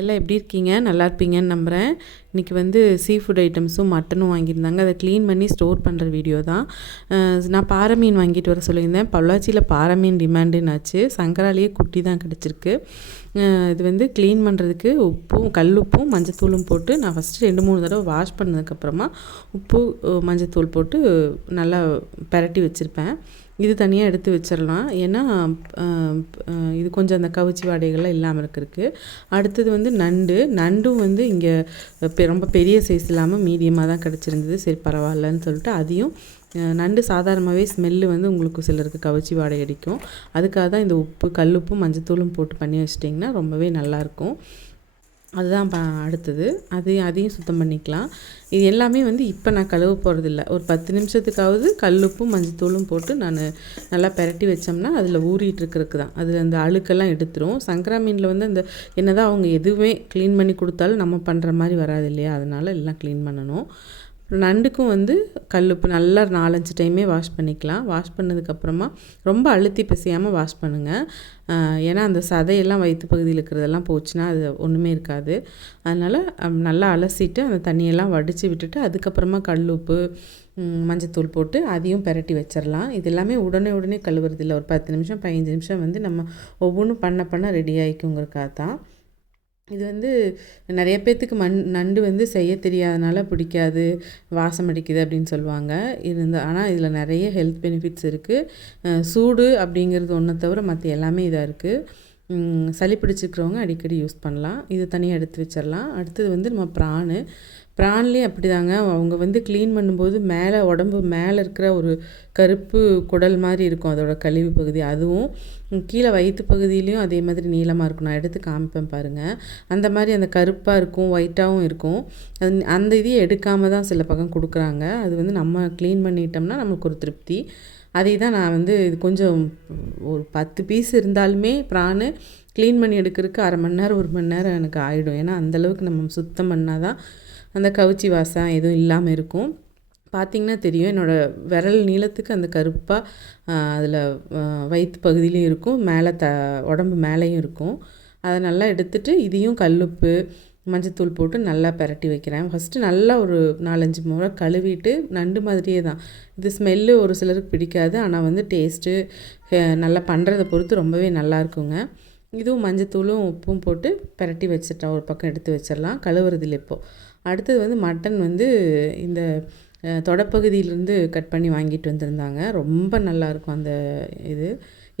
எல்லாம் எப்படி இருக்கீங்க? நல்லா இருப்பீங்கன்னு நம்புகிறேன். இன்றைக்கி வந்து சீ ஃபுட் ஐட்டம்ஸும் மட்டனும் வாங்கியிருந்தாங்க. அதை க்ளீன் பண்ணி ஸ்டோர் பண்ணுற வீடியோ தான். நான் பாறை மீன் வாங்கிட்டு வர சொல்லியிருந்தேன். பொள்ளாச்சியில் பாறை மீன் டிமாண்டுன்னு ஆச்சு. சங்கராலேயே குட்டி தான் கிடச்சிருக்கு. இது வந்து க்ளீன் பண்ணுறதுக்கு உப்பும் கல்லுப்பும் மஞ்சத்தூளும் போட்டு நான் ஃபஸ்ட்டு 2-3 தடவை வாஷ் பண்ணதுக்கப்புறமா உப்பு மஞ்சத்தூள் போட்டு நல்லா பெரட்டி வச்சுருப்பேன். இது தனியாக எடுத்து வச்சிடலாம். ஏன்னா இது கொஞ்சம் அந்த கவுச்சி வாடைகள்லாம் இல்லாமல் இருக்கிறதுக்கு. அடுத்தது வந்து நண்டும் வந்து இங்கே ரொம்ப பெரிய சைஸ் இல்லாமல் மீடியமாக தான் கிடச்சிருந்தது. சரி பரவாயில்லன்னு சொல்லிட்டு அதையும் நண்டு சாதாரணமாகவே ஸ்மெல்லு வந்து உங்களுக்கு சிலருக்கு கவுச்சி வாடை அடிக்கும். அதுக்காக தான் இந்த உப்பு கல்லுப்பும் மஞ்சத்தூளும் போட்டு பண்ணி வச்சிட்டிங்கன்னா ரொம்பவே நல்லாயிருக்கும். அதுதான் அடுத்தது அதையும் சுத்தம் பண்ணிக்கலாம். இது எல்லாமே வந்து இப்போ நான் கழுவ போகிறதில்ல. ஒரு 10 நிமிஷத்துக்காவது கல்லுப்பும் மஞ்சத்தூளும் போட்டு நான் நல்லா பெரட்டி வச்சோம்னா அதில் ஊறிட்டுருக்கிறதுக்கு தான். அது அந்த அழுக்கெல்லாம் எடுத்துரும். சங்கரா மீனில் வந்து அந்த என்னதான் அவங்க எதுவுமே க்ளீன் பண்ணி கொடுத்தாலும் நம்ம பண்ணுற மாதிரி வராது இல்லையா? அதனால் எல்லாம் க்ளீன் பண்ணணும். நண்டுக்கும் வந்து கல்லுப்பு நல்லா 4-5 டைமே வாஷ் பண்ணிக்கலாம். வாஷ் பண்ணதுக்கப்புறமா ரொம்ப அழுத்தி பிசையாமல் வாஷ் பண்ணுங்கள். ஏன்னா அந்த சதையெல்லாம் வயிற்று பகுதியில் இருக்கிறதெல்லாம் போச்சுன்னா அது ஒன்றுமே இருக்காது. அதனால் நல்லா அலசிட்டு அந்த தண்ணியெல்லாம் வடித்து விட்டுட்டு அதுக்கப்புறமா கல்லுப்பு மஞ்சத்தூள் போட்டு அதையும் பெரட்டி வச்சிடலாம். இது எல்லாமே உடனே கழுவுறதில்ல. ஒரு 10 நிமிஷம் 15 நிமிஷம் வந்து நம்ம ஒவ்வொன்றும் பண்ண ரெடி ஆகிக்குங்கிறக்காக தான். இது வந்து நிறைய பேர்த்துக்கு நண்டு வந்து செய்ய தெரியாதனால பிடிக்காது, வாசம் அடிக்குது அப்படின்னு சொல்லுவாங்க. ஆனால் இதில் நிறைய ஹெல்த் பெனிஃபிட்ஸ் இருக்குது. சூடு அப்படிங்கிறது ஒன்றை தவிர மற்ற எல்லாமே இதாக இருக்குது. சளி பிடிச்சிக்கிறவங்க அடிக்கடி யூஸ் பண்ணலாம். இது தனியாக எடுத்து வச்சிடலாம். அடுத்தது வந்து நம்ம ப்ரான்லேயும் அப்படி தாங்க. அவங்க வந்து க்ளீன் பண்ணும்போது உடம்பு மேலே இருக்கிற ஒரு கருப்பு குடல் மாதிரி இருக்கும் அதோட கழிவு பகுதி. அதுவும் கீழே வயிற்று பகுதியிலையும் அதே மாதிரி நீளமாக இருக்கும். நான் எடுத்து காமிப்பேன் பாருங்கள். அந்த மாதிரி அந்த கருப்பாக இருக்கும், ஒயிட்டாகவும் இருக்கும். அந்த இதையும் எடுக்காமல் தான் சில பக்கம் கொடுக்குறாங்க. அது வந்து நம்ம க்ளீன் பண்ணிட்டோம்னா நமக்கு ஒரு திருப்தி. அதை தான் நான் வந்து இது கொஞ்சம் ஒரு 10 பீஸ் இருந்தாலுமே ப்ரானு க்ளீன் பண்ணி எடுக்கிறதுக்கு 1/2 மணி நேரம் 1 மணி நேரம் எனக்கு ஆகிடும். ஏன்னா அந்தளவுக்கு நம்ம சுத்தம் பண்ணால் தான் அந்த கவுச்சி வாசம் எதுவும் இல்லாமல் இருக்கும். பார்த்திங்கன்னா தெரியும், என்னோடய விரல் நீளத்துக்கு அந்த கருப்பாக அதில் வயிற்று பகுதியிலையும் இருக்கும், மேலே உடம்பு மேலேயும் இருக்கும். அதை நல்லா எடுத்துகிட்டு இதையும் கல்லுப்பு மஞ்சத்தூள் போட்டு நல்லா பெரட்டி வைக்கிறேன். ஃபஸ்ட்டு நல்லா ஒரு 4-5 முறை கழுவிட்டு நண்டு மாதிரியே தான். இது ஸ்மெல்லு ஒரு சிலருக்கு பிடிக்காது. ஆனால் வந்து டேஸ்ட்டு நல்லா பண்ணுறதை பொறுத்து ரொம்பவே நல்லாயிருக்குங்க. இதுவும் மஞ்சத்தூளும் உப்பும் போட்டு பெரட்டி வச்சுட்டேன். ஒரு பக்கம் எடுத்து வச்சிடலாம். கழுவுறதில்லை இப்போது. அடுத்தது வந்து மட்டன் வந்து இந்த தொடப்பகுதியிலேருந்து கட் பண்ணி வாங்கிட்டு வந்திருந்தாங்க. ரொம்ப நல்லாயிருக்கும் அந்த இது.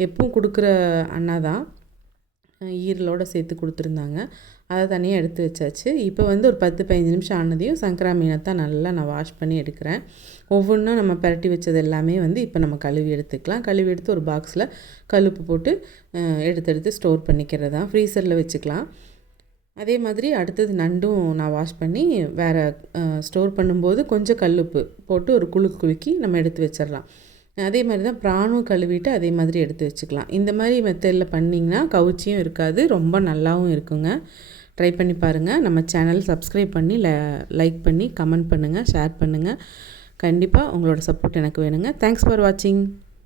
எப்பவும் கொடுக்குற அண்ணா தான் ஈரலோடு சேர்த்து கொடுத்துருந்தாங்க. அதை தனியாக எடுத்து வச்சாச்சு. இப்போ வந்து ஒரு 10-15 நிமிஷம் ஆனதையும் சங்கரா மீனை தான் நல்லா நான் வாஷ் பண்ணி எடுக்கிறேன். ஒவ்வொன்றும் நம்ம பெரட்டி வச்சது எல்லாமே வந்து இப்போ நம்ம கழுவி எடுத்துக்கலாம். கழுவி எடுத்து ஒரு பாக்ஸில் கல்லுப்பு போட்டு எடுத்து ஸ்டோர் பண்ணிக்கிறது தான். ஃப்ரீசரில் வச்சுக்கலாம். அதே மாதிரி அடுத்தது நண்டும் நான் வாஷ் பண்ணி வேறு ஸ்டோர் பண்ணும்போது கொஞ்சம் கல்லுப்பு போட்டு ஒரு குலுக்கி நம்ம எடுத்து வச்சிடலாம். அதே மாதிரி தான் ப்ரானும் கழுவிட்டு அதே மாதிரி எடுத்து வச்சுக்கலாம். இந்த மாதிரி மெத்தடில் பண்ணிங்கன்னா கவுச்சியும் இருக்காது, ரொம்ப நல்லாவும் இருக்குங்க. ட்ரை பண்ணி பாருங்கள். நம்ம சேனல் சப்ஸ்கிரைப் பண்ணி லைக் பண்ணி கமெண்ட் பண்ணுங்கள், ஷேர் பண்ணுங்கள். கண்டிப்பாக உங்களோட சப்போர்ட் எனக்கு வேணுங்க. தேங்க்ஸ் ஃபார் வாட்சிங்.